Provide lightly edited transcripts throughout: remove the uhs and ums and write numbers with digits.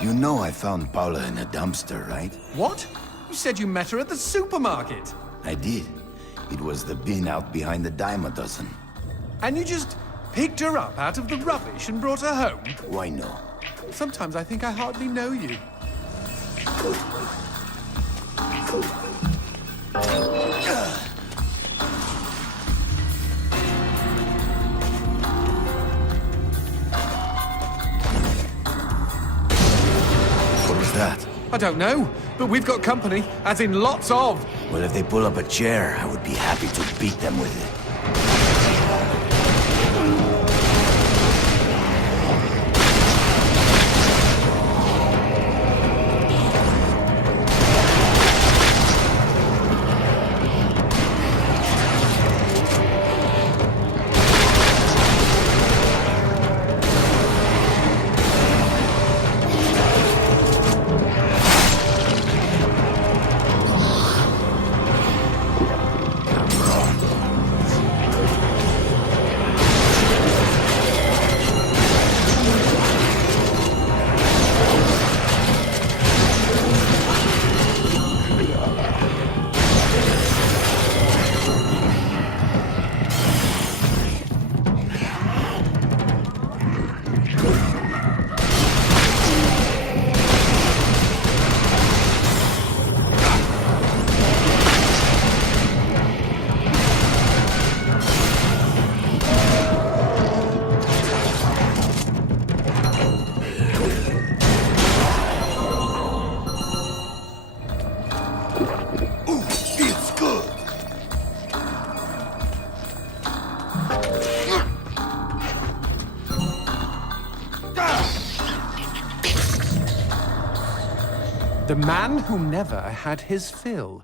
You know I found Paula in a dumpster, right? What? You said you met her at the supermarket. I did. It was the bin out behind the dime a dozen. And you just picked her up out of the rubbish and brought her home? Why no? Sometimes I think I hardly know you. What was that? I don't know, but we've got company, as in lots of. Well, if they pull up a chair, I would be happy to beat them with it. The man who never had his fill.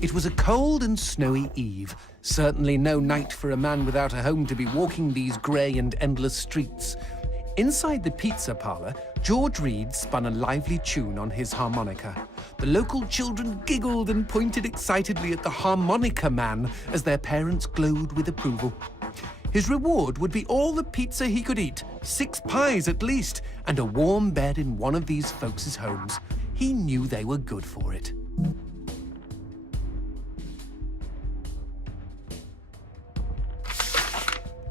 It was a cold and snowy eve. Certainly no night for a man without a home to be walking these grey and endless streets. Inside the pizza parlor, George Reed spun a lively tune on his harmonica. The local children giggled and pointed excitedly at the harmonica man as their parents glowed with approval. His reward would be all the pizza he could eat, 6 pies at least, and a warm bed in one of these folks' homes. He knew they were good for it.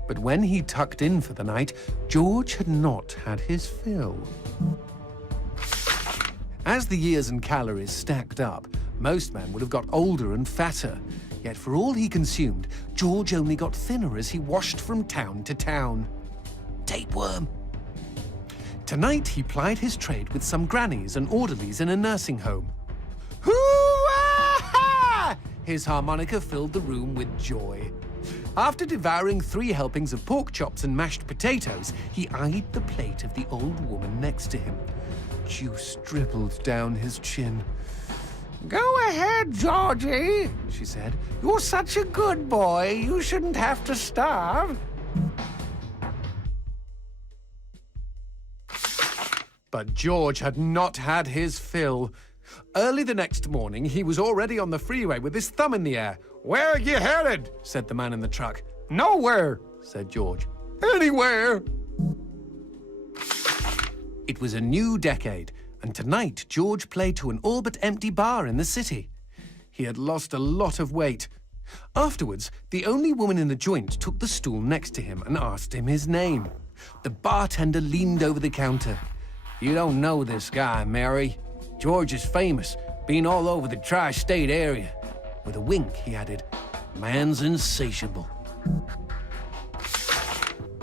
But when he tucked in for the night, George had not had his fill. As the years and calories stacked up, most men would have got older and fatter. Yet for all he consumed, George only got thinner as he washed from town to town. Tapeworm. Tonight he plied his trade with some grannies and orderlies in a nursing home. Hoo-ah! His harmonica filled the room with joy. After devouring 3 helpings of pork chops and mashed potatoes, he eyed the plate of the old woman next to him. Juice dribbled down his chin. "Go ahead, Georgie," she said. "You're such a good boy. You shouldn't have to starve." But George had not had his fill. Early the next morning, he was already on the freeway with his thumb in the air. "Where are you headed?" said the man in the truck. "Nowhere," said George. "Anywhere." It was a new decade, and tonight George played to an all-but-empty bar in the city. He had lost a lot of weight. Afterwards, the only woman in the joint took the stool next to him and asked him his name. The bartender leaned over the counter. "You don't know this guy, Mary. George is famous, been all over the tri-state area." With a wink, he added, "Man's insatiable."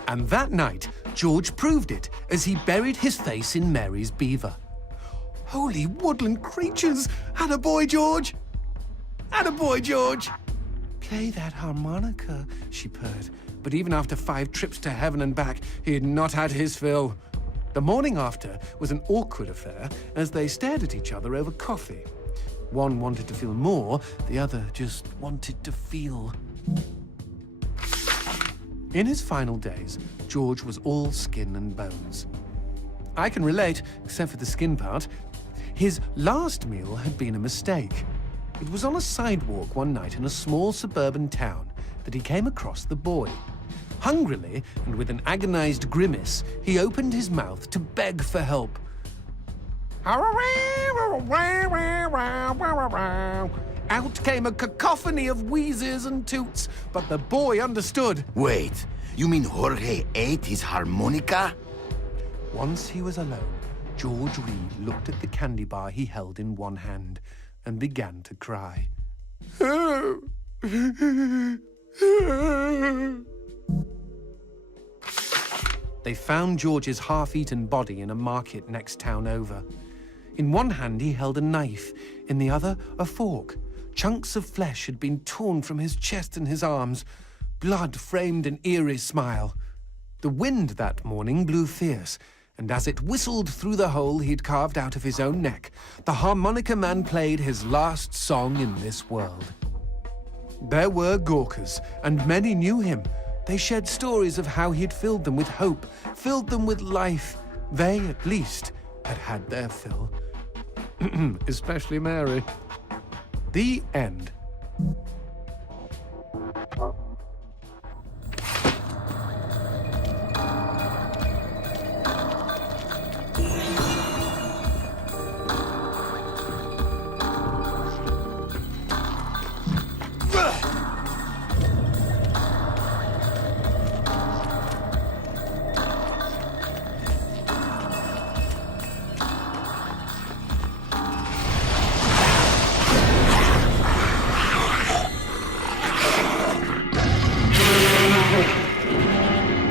And that night, George proved it as he buried his face in Mary's beaver. Holy woodland creatures! Attaboy, George! Attaboy, George! "Play that harmonica," she purred. But even after 5 trips to heaven and back, he had not had his fill. The morning after was an awkward affair as they stared at each other over coffee. One wanted to feel more, the other just wanted to feel. In his final days, George was all skin and bones. I can relate, except for the skin part. His last meal had been a mistake. It was on a sidewalk one night in a small suburban town that he came across the boy. Hungrily, and with an agonized grimace, he opened his mouth to beg for help. Out came a cacophony of wheezes and toots, but the boy understood. Wait, you mean Jorge ate his harmonica? Once he was alone, George Reed looked at the candy bar he held in one hand and began to cry. They found George's half-eaten body in a market next town over. In one hand he held a knife, in the other a fork. Chunks of flesh had been torn from his chest and his arms. Blood framed an eerie smile. The wind that morning blew fierce, and as it whistled through the hole he'd carved out of his own neck, the harmonica man played his last song in this world. There were Gawkers, and many knew him. They shared stories of how he'd filled them with hope, filled them with life. They, at least, had had their fill. Especially Mary. The end.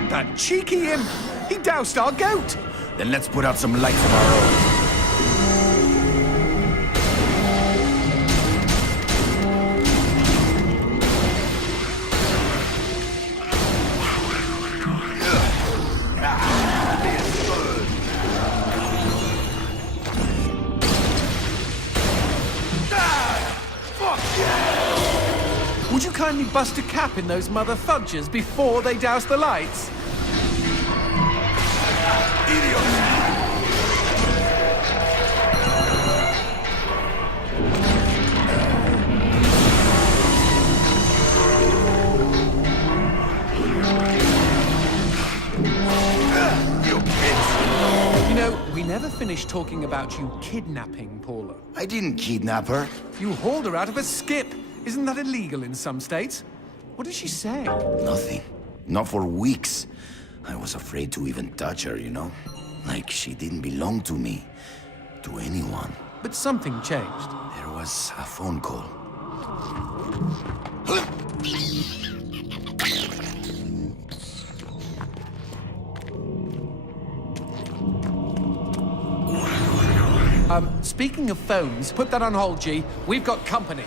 That cheeky imp! He doused our goat! Then let's put out some lights of our own. Would you kindly bust a cap in those mother fudgers before they douse the lights? You know, we never finished talking about you kidnapping Paula. I didn't kidnap her. You hauled her out of a skip. Isn't that illegal in some states? What did she say? Nothing. Not for weeks. I was afraid to even touch her, you know? Like she didn't belong to me. To anyone. But something changed. There was a phone call. Speaking of phones, put that on hold, G. We've got company.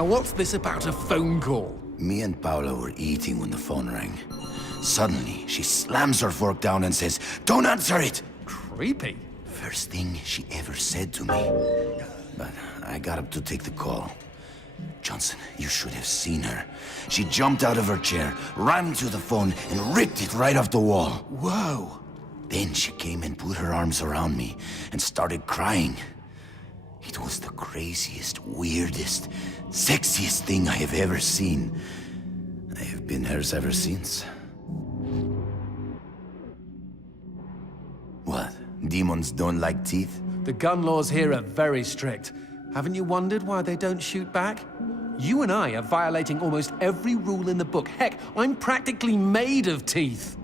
Now what's this about a phone call? Me and Paula were eating when the phone rang. Suddenly, she slams her fork down and says, "Don't answer it!" Creepy. First thing she ever said to me. But I got up to take the call. Johnson, you should have seen her. She jumped out of her chair, ran to the phone, and ripped it right off the wall. Whoa. Then she came and put her arms around me and started crying. It was the craziest, weirdest, sexiest thing I have ever seen. I have been hers ever since. What? Demons don't like teeth? The gun laws here are very strict. Haven't you wondered why they don't shoot back? You and I are violating almost every rule in the book. Heck, I'm practically made of teeth.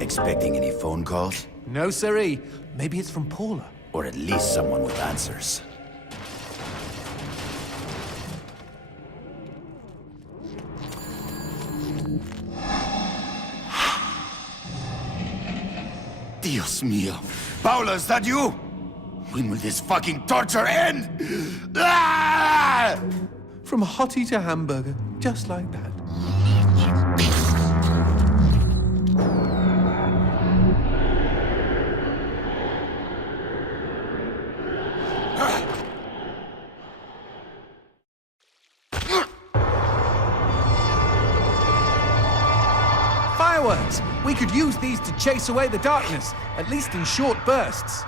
Expecting any phone calls? No, siree. Maybe it's from Paula. Or at least someone with answers. Dios mío. Paula, is that you? When will this fucking torture end? Ah! From hottie to hamburger, just like that. Fireworks! We could use these to chase away the darkness, at least in short bursts.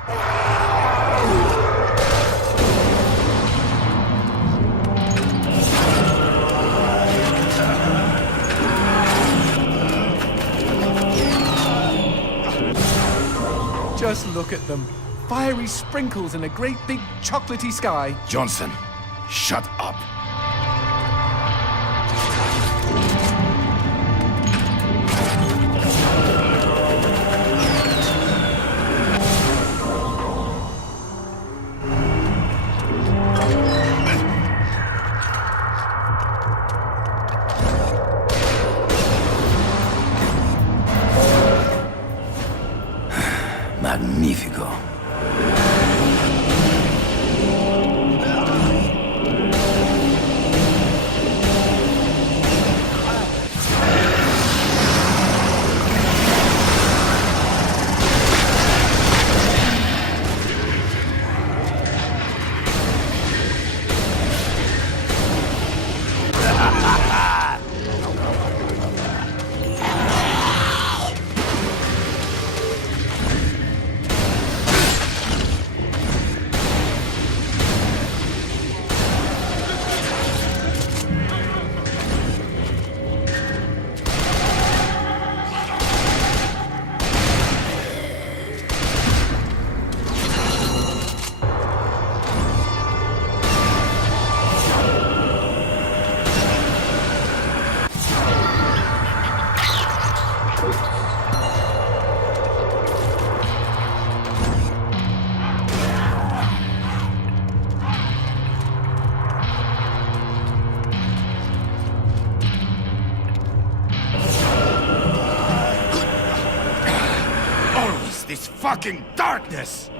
Just look at them. Fiery sprinkles in a great big chocolatey sky. Johnson, shut up. Magnifico. This fucking darkness!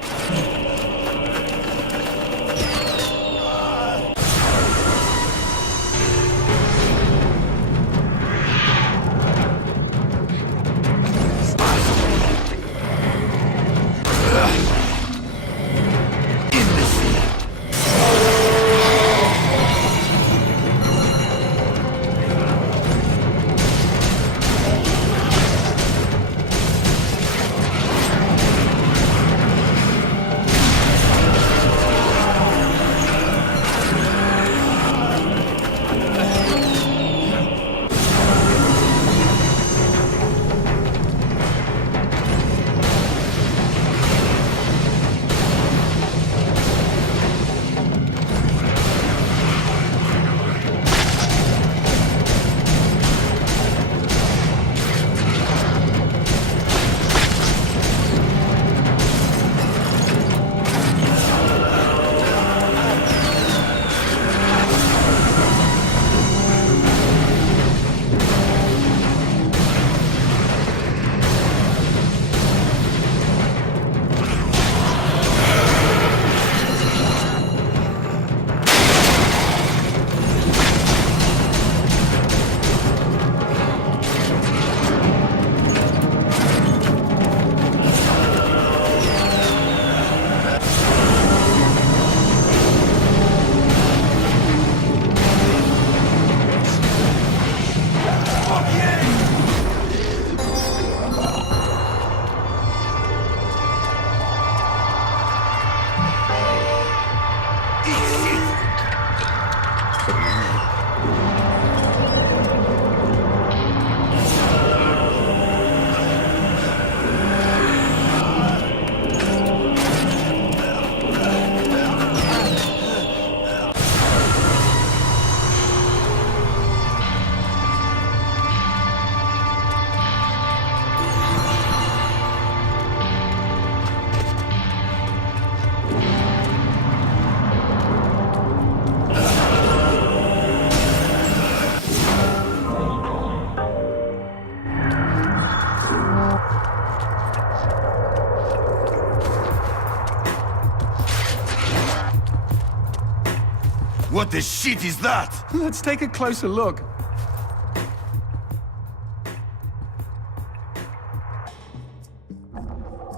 What the shit is that? Let's take a closer look.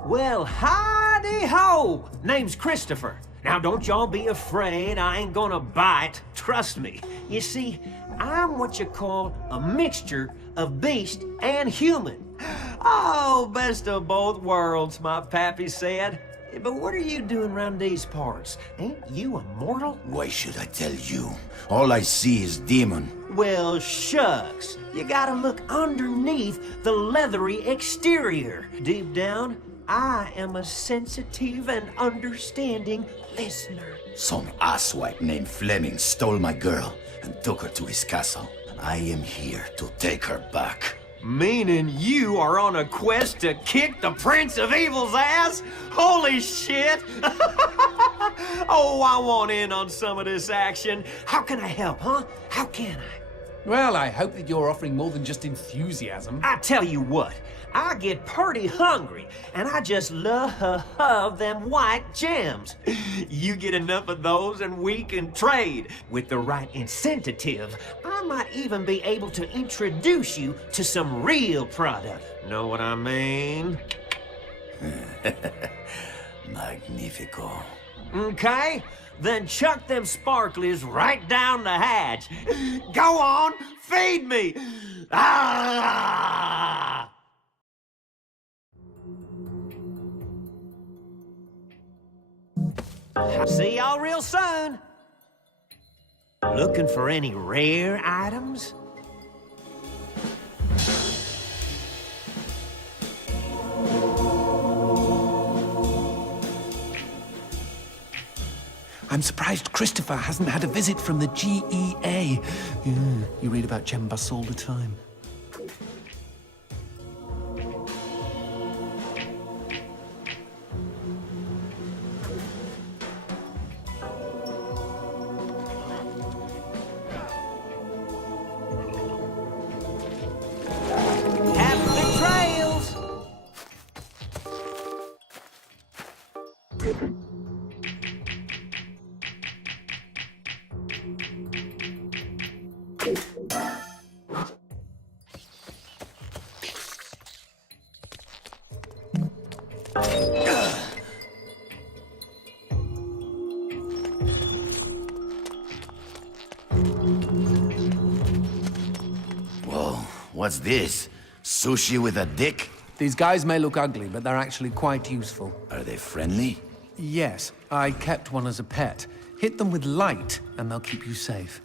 Well, howdy-ho! Name's Christopher. Now, don't y'all be afraid. I ain't gonna bite. Trust me. You see, I'm what you call a mixture of beast and human. Oh, best of both worlds, my pappy said. But what are you doing around these parts? Ain't you a mortal? Why should I tell you? All I see is demon. Well, shucks. You gotta look underneath the leathery exterior. Deep down, I am a sensitive and understanding listener. Some asswipe named Fleming stole my girl and took her to his castle. I am here to take her back. Meaning you are on a quest to kick the Prince of Evil's ass? Holy shit! Oh, I want in on some of this action. How can I help, huh? How can I? Well, I hope that you're offering more than just enthusiasm. I tell you what, I get pretty hungry, and I just love them white gems. You get enough of those and we can trade. With the right incentive, I might even be able to introduce you to some real product. Know what I mean? Magnifico. Okay, then chuck them sparklies right down the hatch. Go on, feed me! Ah! See y'all real soon. Looking for any rare items? I'm surprised Christopher hasn't had a visit from the GEA. You read about gem busts all the time. Happy trails! Whoa, what's this? Sushi with a dick? These guys may look ugly, but they're actually quite useful. Are they friendly? Yes, I kept one as a pet. Hit them with light, and they'll keep you safe.